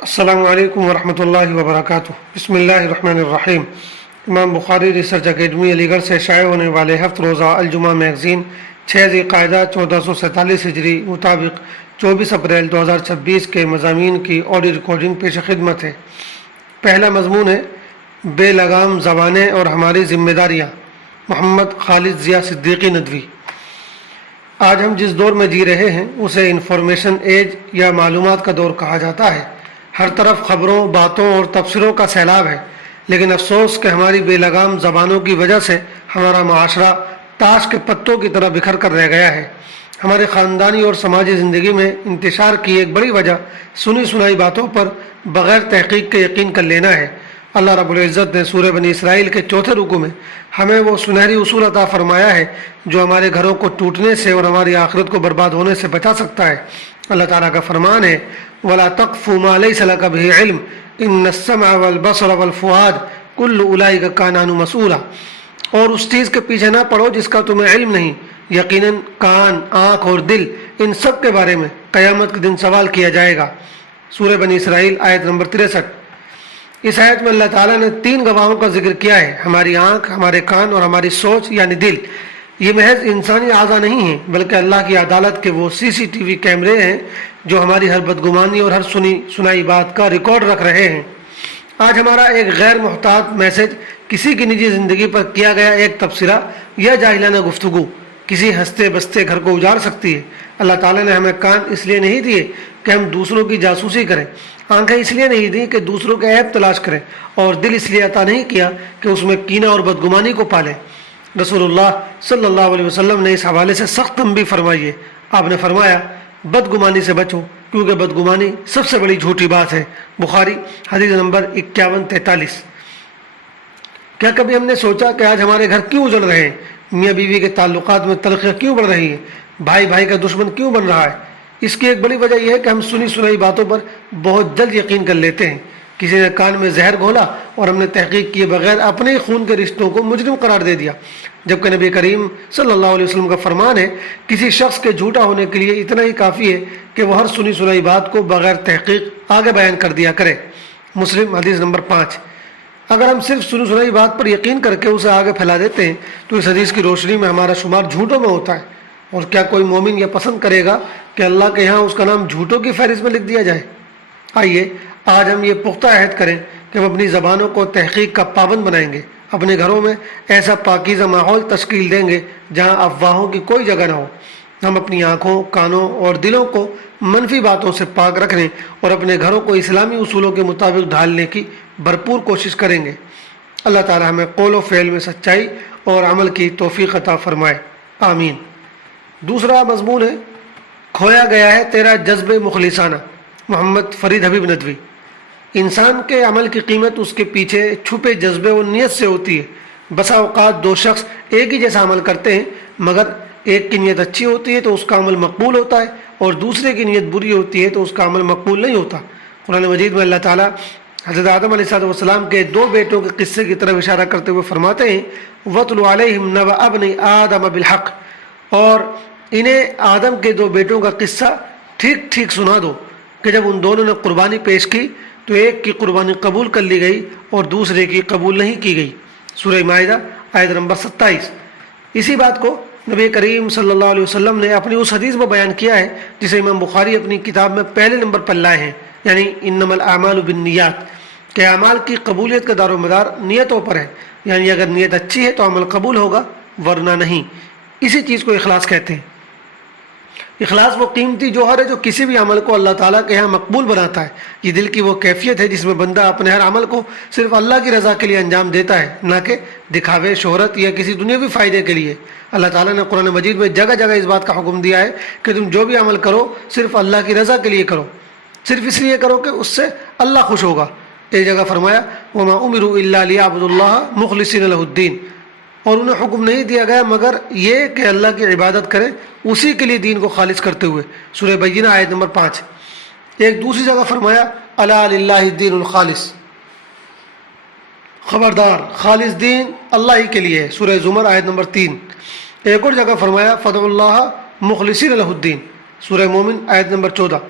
السلام علیکم ورحمۃ اللہ وبرکاتہ۔ بسم اللہ الرحمن الرحیم۔ امام بخاری ریسرچ اکیڈمی علی گڑھ سے شائع ہونے والے ہفت روزہ الجمعہ میگزین 6 ذی القعدہ 1447 ہجری مطابق 24 اپریل 2026 کے مضامین کی آڈیو ریکارڈنگ پیش خدمت ہے۔ پہلا مضمون ہے بے لگام زبانیں اور ہماری ذمہ داریاں، محمد خالد ضیاء صدیقی ندوی۔ آج ہم جس دور میں جی رہے ہیں اسے انفارمیشن ایج یا معلومات کا دور کہا جاتا ہے۔ ہر طرف خبروں، باتوں اور تبصروں کا سیلاب ہے، لیکن افسوس کہ ہماری بے لگام زبانوں کی وجہ سے ہمارا معاشرہ تاش کے پتوں کی طرح بکھر کر رہ گیا ہے۔ ہمارے خاندانی اور سماجی زندگی میں انتشار کی ایک بڑی وجہ سنی سنائی باتوں پر بغیر تحقیق کے یقین کر لینا ہے۔ اللہ رب العزت نے سورہ بنی اسرائیل کے 4 رکوع میں ہمیں وہ سنہری اصول عطا فرمایا ہے جو ہمارے گھروں کو ٹوٹنے سے اور ہماری آخرت کو برباد ہونے سے بچا سکتا ہے۔ اللہ تعالیٰ کا فرمان ہے وَلَا تَقْفُ مَا لَيْسَ لَكَ بِهِ عِلْمٌ إِنَّ السَّمْعَ وَالْبَصَرَ وَالْفُؤَادَ كُلُّ أُولَٰئِكَ كَانَ عَنْهُ مَسْئُولًا، اور اس چیز کے پیچھے نہ پڑو جس کا تمہیں علم نہیں، یقیناً کان، آنکھ اور دل ان سب کے بارے میں قیامت کے دن سوال کیا جائے گا۔ سورہ بنی اسرائیل آیت نمبر 63۔ اس آیت میں اللہ تعالیٰ نے 3 گواہوں کا ذکر کیا ہے، ہماری آنکھ، ہمارے کان اور ہماری سوچ یعنی دل۔ یہ محض انسانی اعضاء نہیں ہیں بلکہ اللہ کی عدالت کے وہ CCTV کیمرے ہیں جو ہماری ہر بدگمانی اور ہر سنائی بات کا ریکارڈ رکھ رہے ہیں۔ آج ہمارا ایک غیر محتاط میسج، کسی کی نجی زندگی پر کیا گیا ایک تبصرہ یا جاہلانہ گفتگو کسی ہنستے بستے گھر کو اجاڑ سکتی ہے۔ اللہ تعالیٰ نے ہمیں کان اس لیے نہیں دیے کہ ہم دوسروں کی جاسوسی کریں، آنکھیں اس لیے نہیں دی کہ دوسروں کے عیب تلاش کریں، اور دل اس لیے عطا نہیں کیا کہ اس میں کینہ اور بدگمانی کو پالیں۔ رسول اللہ صلی اللہ علیہ وسلم نے اس حوالے سے سخت تنبیہ فرمائی ہے۔ آپ نے فرمایا بدگمانی سے بچو کیونکہ بدگمانی سب سے بڑی جھوٹی بات ہے۔ بخاری حدیث نمبر 5143۔ کیا کبھی ہم نے سوچا کہ آج ہمارے گھر کیوں اجڑ رہے ہیں؟ میاں بیوی کے تعلقات میں تلخیاں کیوں بڑھ رہی ہیں؟ بھائی بھائی کا دشمن کیوں بن رہا ہے؟ اس کی ایک بڑی وجہ یہ ہے کہ ہم سنی سنائی باتوں پر بہت جلد یقین کر لیتے ہیں۔ کسی نے کان میں زہر گھولا اور ہم نے تحقیق کیے بغیر اپنے ہی خون کے رشتوں کو مجرم قرار دے دیا، جبکہ نبی کریم صلی اللہ علیہ وسلم کا فرمان ہے کسی شخص کے جھوٹا ہونے کے لیے اتنا ہی کافی ہے کہ وہ ہر سنی سنائی بات کو بغیر تحقیق آگے بیان کر دیا کرے۔ مسلم حدیث نمبر 5۔ اگر ہم صرف سنی سنائی بات پر یقین کر کے اسے آگے پھیلا دیتے ہیں تو اس حدیث کی روشنی میں ہمارا شمار جھوٹوں میں ہوتا ہے، اور کیا کوئی مومن یہ پسند کرے گا کہ اللہ کے ہاں اس کا نام جھوٹوں کی فہرست میں لکھ دیا جائے؟ آئیے آج ہم یہ پختہ عہد کریں کہ ہم اپنی زبانوں کو تحقیق کا پابند بنائیں گے، اپنے گھروں میں ایسا پاکیزہ ماحول تشکیل دیں گے جہاں افواہوں کی کوئی جگہ نہ ہو۔ ہم اپنی آنکھوں، کانوں اور دلوں کو منفی باتوں سے پاک رکھنے اور اپنے گھروں کو اسلامی اصولوں کے مطابق ڈھالنے کی بھرپور کوشش کریں گے۔ اللہ تعالی ہمیں قول و فعل میں سچائی اور عمل کی توفیق عطا فرمائے، آمین۔ دوسرا مضمون ہے کھویا گیا ہے تیرا جذب مخلصانہ، محمد فرید حبیب ندوی۔ انسان کے عمل کی قیمت اس کے پیچھے چھپے جذبے و نیت سے ہوتی ہے۔ بسا اوقات 2 شخص ایک ہی جیسا عمل کرتے ہیں، مگر ایک کی نیت اچھی ہوتی ہے تو اس کا عمل مقبول ہوتا ہے، اور دوسرے کی نیت بری ہوتی ہے تو اس کا عمل مقبول نہیں ہوتا۔ قرآن مجید میں اللہ تعالیٰ حضرت آدم علیہ السلام کے 2 بیٹوں کے قصے کی طرف اشارہ کرتے ہوئے فرماتے ہیں وَاتْلُ عَلَيْهِمْ نَبَأَ ابْنَيْ آدَمَ بِالْحَقِّ، اور انہیں آدم کے 2 بیٹوں کا قصہ ٹھیک ٹھیک سنا دو کہ جب ان دونوں نے قربانی پیش کی تو ایک کی قربانی قبول کر لی گئی اور دوسرے کی قبول نہیں کی گئی۔ سورہ مائدہ آیت نمبر 27۔ اسی بات کو نبی کریم صلی اللہ علیہ وسلم نے اپنی اس حدیث میں بیان کیا ہے جسے امام بخاری اپنی کتاب میں پہلے نمبر پر لائے ہیں، یعنی انما الاعمال بالنیات، کہ اعمال کی قبولیت کا دار و مدار نیتوں پر ہے، یعنی اگر نیت اچھی ہے تو عمل قبول ہوگا ورنہ نہیں۔ اسی چیز کو اخلاص کہتے ہیں۔ اخلاص وہ قیمتی جوہر ہے جو کسی بھی عمل کو اللہ تعالیٰ کے یہاں مقبول بناتا ہے۔ یہ دل کی وہ کیفیت ہے جس میں بندہ اپنے ہر عمل کو صرف اللہ کی رضا کے لیے انجام دیتا ہے، نہ کہ دکھاوے، شہرت یا کسی دنیاوی فائدے کے لیے۔ اللہ تعالیٰ نے قرآن مجید میں جگہ جگہ اس بات کا حکم دیا ہے کہ تم جو بھی عمل کرو صرف اللہ کی رضا کے لیے کرو، صرف اس لیے کرو کہ اس سے اللہ خوش ہوگا۔ ایک جگہ فرمایا وَمَا أُمِرُوا إِلَّا لِيَعْبُدُوا اللَّهَ مُخْلِصِينَ لَهُ الدِّينَ، اور انہیں حکم نہیں دیا گیا مگر یہ کہ اللہ کی عبادت کریں اسی کے لیے دین کو خالص کرتے ہوئے۔ سورہ بینہ آیت نمبر 5۔ ایک دوسری جگہ فرمایا الا للہ الدین الخالص، خبردار خالص دین اللہ ہی کے لیے ہے۔ سورہ زمر آیت نمبر 3۔ ایک اور جگہ فرمایا فدعوا اللہ مخلصین لہ الدین، سورہ مومن آیت نمبر 14۔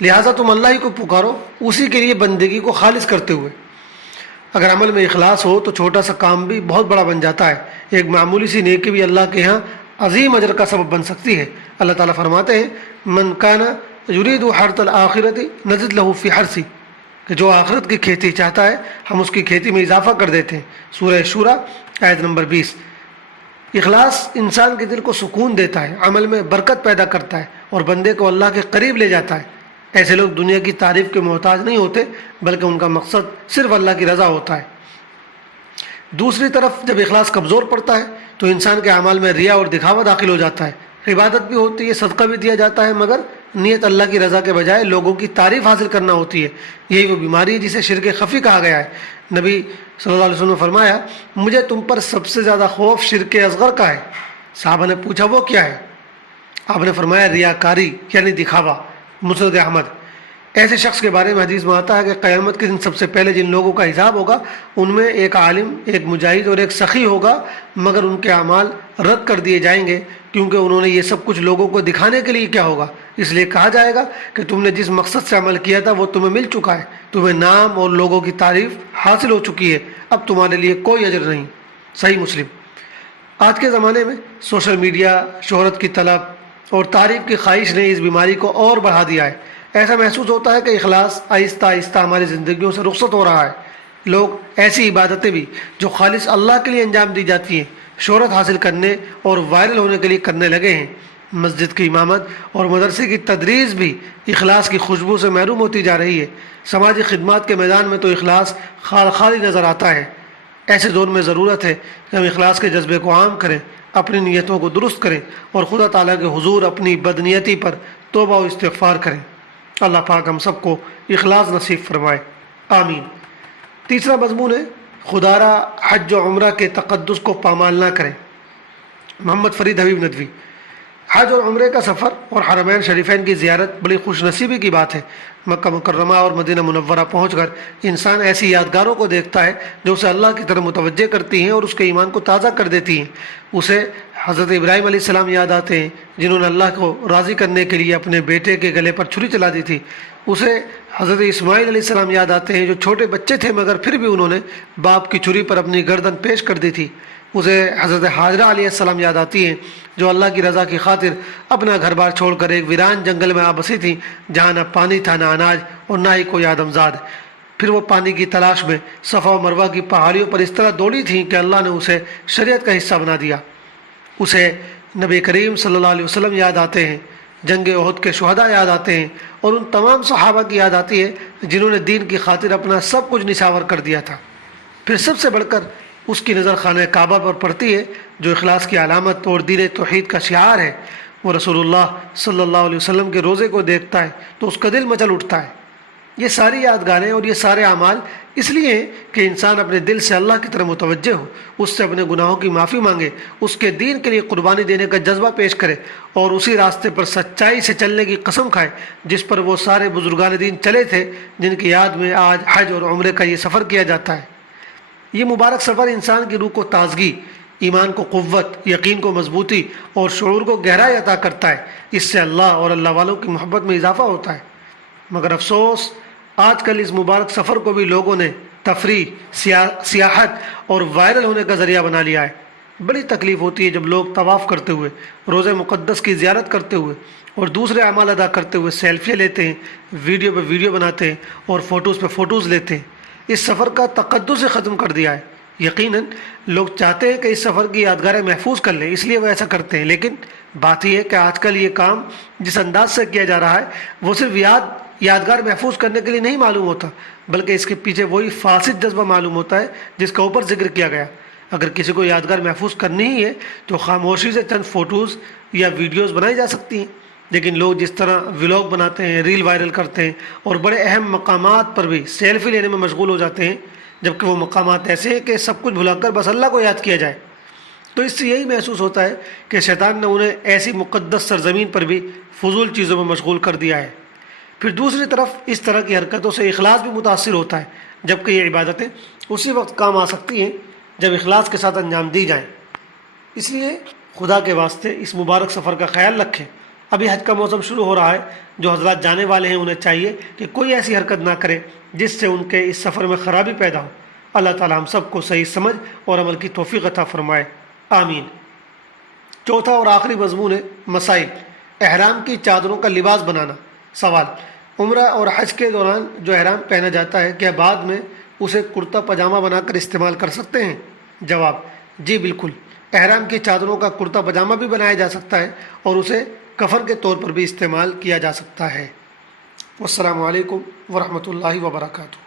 لہٰذا تم اللہ ہی کو پکارو اسی کے لیے بندگی کو خالص کرتے ہوئے۔ اگر عمل میں اخلاص ہو تو چھوٹا سا کام بھی بہت بڑا بن جاتا ہے، ایک معمولی سی نیکی بھی اللہ کے ہاں عظیم اجر کا سبب بن سکتی ہے۔ اللہ تعالیٰ فرماتے ہیں من کان یرید حرث الآخرۃ نزد لہ فی حرثہ، کہ جو آخرت کی کھیتی چاہتا ہے ہم اس کی کھیتی میں اضافہ کر دیتے ہیں۔ سورہ شورى آیت نمبر 20۔ اخلاص انسان کے دل کو سکون دیتا ہے، عمل میں برکت پیدا کرتا ہے اور بندے کو اللہ کے قریب لے جاتا ہے۔ ایسے لوگ دنیا کی تعریف کے محتاج نہیں ہوتے بلکہ ان کا مقصد صرف اللہ کی رضا ہوتا ہے۔ دوسری طرف جب اخلاص کمزور پڑتا ہے تو انسان کے اعمال میں ریا اور دکھاوا داخل ہو جاتا ہے، عبادت بھی ہوتی ہے، صدقہ بھی دیا جاتا ہے، مگر نیت اللہ کی رضا کے بجائے لوگوں کی تعریف حاصل کرنا ہوتی ہے۔ یہی وہ بیماری ہے جسے شرک خفی کہا گیا ہے۔ نبی صلی اللہ علیہ وسلم نے فرمایا مجھے تم پر سب سے زیادہ خوف شرک اصغر کا ہے۔ صحابہ نے پوچھا وہ کیا ہے؟ آپ نے فرمایا ریاکاری یعنی دکھاوا۔ مسند احمد۔ ایسے شخص کے بارے میں حدیث میں آتا ہے کہ قیامت کے دن سب سے پہلے جن لوگوں کا حساب ہوگا ان میں ایک عالم، ایک مجاہد اور ایک سخی ہوگا، مگر ان کے اعمال رد کر دیے جائیں گے کیونکہ انہوں نے یہ سب کچھ لوگوں کو دکھانے کے لیے کیا ہوگا۔ اس لیے کہا جائے گا کہ تم نے جس مقصد سے عمل کیا تھا وہ تمہیں مل چکا ہے، تمہیں نام اور لوگوں کی تعریف حاصل ہو چکی ہے، اب تمہارے لیے کوئی اجر نہیں۔ صحیح مسلم۔ آج کے زمانے میں سوشل میڈیا، شہرت کی طلب اور تعریف کی خواہش نے اس بیماری کو اور بڑھا دیا ہے۔ ایسا محسوس ہوتا ہے کہ اخلاص آہستہ آہستہ ہماری زندگیوں سے رخصت ہو رہا ہے۔ لوگ ایسی عبادتیں بھی جو خالص اللہ کے لیے انجام دی جاتی ہیں شہرت حاصل کرنے اور وائرل ہونے کے لیے کرنے لگے ہیں۔ مسجد کی امامت اور مدرسے کی تدریس بھی اخلاص کی خوشبو سے محروم ہوتی جا رہی ہے۔ سماجی خدمات کے میدان میں تو اخلاص خالی نظر آتا ہے۔ ایسے دور میں ضرورت ہے کہ ہم اخلاص کے جذبے کو عام کریں، اپنی نیتوں کو درست کریں اور خدا تعالیٰ کے حضور اپنی بدنیتی پر توبہ و استغفار کریں۔ اللہ پاک ہم سب کو اخلاص نصیب فرمائے، آمین۔ تیسرا مضمون ہے خدا را حج و عمرہ کے تقدس کو پامال نہ کریں۔ محمد فرید حبیب ندوی۔ حج اور عمرے کا سفر اور حرمین شریفین کی زیارت بڑی خوش نصیبی کی بات ہے۔ مکہ مکرمہ اور مدینہ منورہ پہنچ کر انسان ایسی یادگاروں کو دیکھتا ہے جو اسے اللہ کی طرف متوجہ کرتی ہیں اور اس کے ایمان کو تازہ کر دیتی ہیں۔ اسے حضرت ابراہیم علیہ السلام یاد آتے ہیں جنہوں نے اللہ کو راضی کرنے کے لیے اپنے بیٹے کے گلے پر چھری چلا دی تھی۔ اسے حضرت اسماعیل علیہ السلام یاد آتے ہیں جو چھوٹے بچے تھے مگر پھر بھی انہوں نے باپ کی چھری پر اپنی گردن پیش کر دی تھی۔ اسے حضرت حاجرہ علیہ السلام یاد آتی ہیں جو اللہ کی رضا کی خاطر اپنا گھر بار چھوڑ کر ایک ویران جنگل میں آ بسی تھیں جہاں نہ پانی تھا، نہ اناج اور نہ ہی کوئی آدمزاد۔ پھر وہ پانی کی تلاش میں صفا و مروہ کی پہاڑیوں پر اس طرح دوڑی تھیں کہ اللہ نے اسے شریعت کا حصہ بنا دیا۔ اسے نبی کریم صلی اللہ علیہ وسلم یاد آتے ہیں، جنگ احد کے شہداء یاد آتے ہیں اور ان تمام صحابہ کی یاد آتی ہے جنہوں نے دین کی خاطر اپنا سب کچھ نچھاور کر دیا تھا۔ پھر سب سے بڑھ کر اس کی نظر خانہ کعبہ پر پڑتی ہے جو اخلاص کی علامت اور دین توحید کا شعار ہے۔ وہ رسول اللہ صلی اللہ علیہ وسلم کے روزے کو دیکھتا ہے تو اس کا دل مچل اٹھتا ہے۔ یہ ساری یادگاریں اور یہ سارے اعمال اس لیے ہیں کہ انسان اپنے دل سے اللہ کی طرف متوجہ ہو، اس سے اپنے گناہوں کی معافی مانگے، اس کے دین کے لیے قربانی دینے کا جذبہ پیش کرے اور اسی راستے پر سچائی سے چلنے کی قسم کھائے جس پر وہ سارے بزرگان دین چلے تھے جن کی یاد میں آج حج اور عمرے کا یہ سفر کیا جاتا ہے۔ یہ مبارک سفر انسان کی روح کو تازگی، ایمان کو قوت، یقین کو مضبوطی اور شعور کو گہرائی عطا کرتا ہے۔ اس سے اللہ اور اللہ والوں کی محبت میں اضافہ ہوتا ہے۔ مگر افسوس آج کل اس مبارک سفر کو بھی لوگوں نے تفریح، سیاحت اور وائرل ہونے کا ذریعہ بنا لیا ہے۔ بڑی تکلیف ہوتی ہے جب لوگ طواف کرتے ہوئے، روزہ مقدس کی زیارت کرتے ہوئے اور دوسرے اعمال ادا کرتے ہوئے سیلفیاں لیتے ہیں، ویڈیو پہ ویڈیو بناتے ہیں اور فوٹوز پہ فوٹوز لیتے ہیں۔ اس سفر کا تقدس سے ختم کر دیا ہے۔ یقیناً لوگ چاہتے ہیں کہ اس سفر کی یادگاریں محفوظ کر لیں، اس لیے وہ ایسا کرتے ہیں، لیکن بات یہ ہے کہ آج کل یہ کام جس انداز سے کیا جا رہا ہے وہ صرف یادگار محفوظ کرنے کے لیے نہیں معلوم ہوتا بلکہ اس کے پیچھے وہی فاسد جذبہ معلوم ہوتا ہے جس کا اوپر ذکر کیا گیا۔ اگر کسی کو یادگار محفوظ کرنی ہی ہے تو خاموشی سے چند فوٹوز یا ویڈیوز بنائی جا سکتی ہیں، لیکن لوگ جس طرح ولاگ بناتے ہیں، ریل وائرل کرتے ہیں اور بڑے اہم مقامات پر بھی سیلفی لینے میں مشغول ہو جاتے ہیں، جبکہ وہ مقامات ایسے ہیں کہ سب کچھ بھلا کر بس اللہ کو یاد کیا جائے، تو اس سے یہی محسوس ہوتا ہے کہ شیطان نے انہیں ایسی مقدس سرزمین پر بھی فضول چیزوں میں مشغول کر دیا ہے۔ پھر دوسری طرف اس طرح کی حرکتوں سے اخلاص بھی متاثر ہوتا ہے، جبکہ یہ عبادتیں اسی وقت کام آ سکتی ہیں جب اخلاص کے ساتھ انجام دی جائیں۔ اس لیے خدا کے واسطے اس مبارک سفر کا خیال رکھیں، ابھی حج کا موسم شروع ہو رہا ہے، جو حضرات جانے والے ہیں انہیں چاہیے کہ کوئی ایسی حرکت نہ کرے جس سے ان کے اس سفر میں خرابی پیدا ہو۔ اللہ تعالی ہم سب کو صحیح سمجھ اور عمل کی توفیق عطا فرمائے، آمین۔ چوتھا اور آخری مضمون ہے مسائل۔ احرام کی چادروں کا لباس بنانا۔ سوال: عمرہ اور حج کے دوران جو احرام پہنا جاتا ہے کیا بعد میں اسے کرتا پاجامہ بنا کر استعمال کر سکتے ہیں؟ جواب: جی بالکل، احرام کی چادروں کا کرتا پاجامہ بھی بنایا جا سکتا ہے اور اسے کفن کے طور پر بھی استعمال کیا جا سکتا ہے۔ والسلام علیکم ورحمۃ اللہ وبرکاتہ۔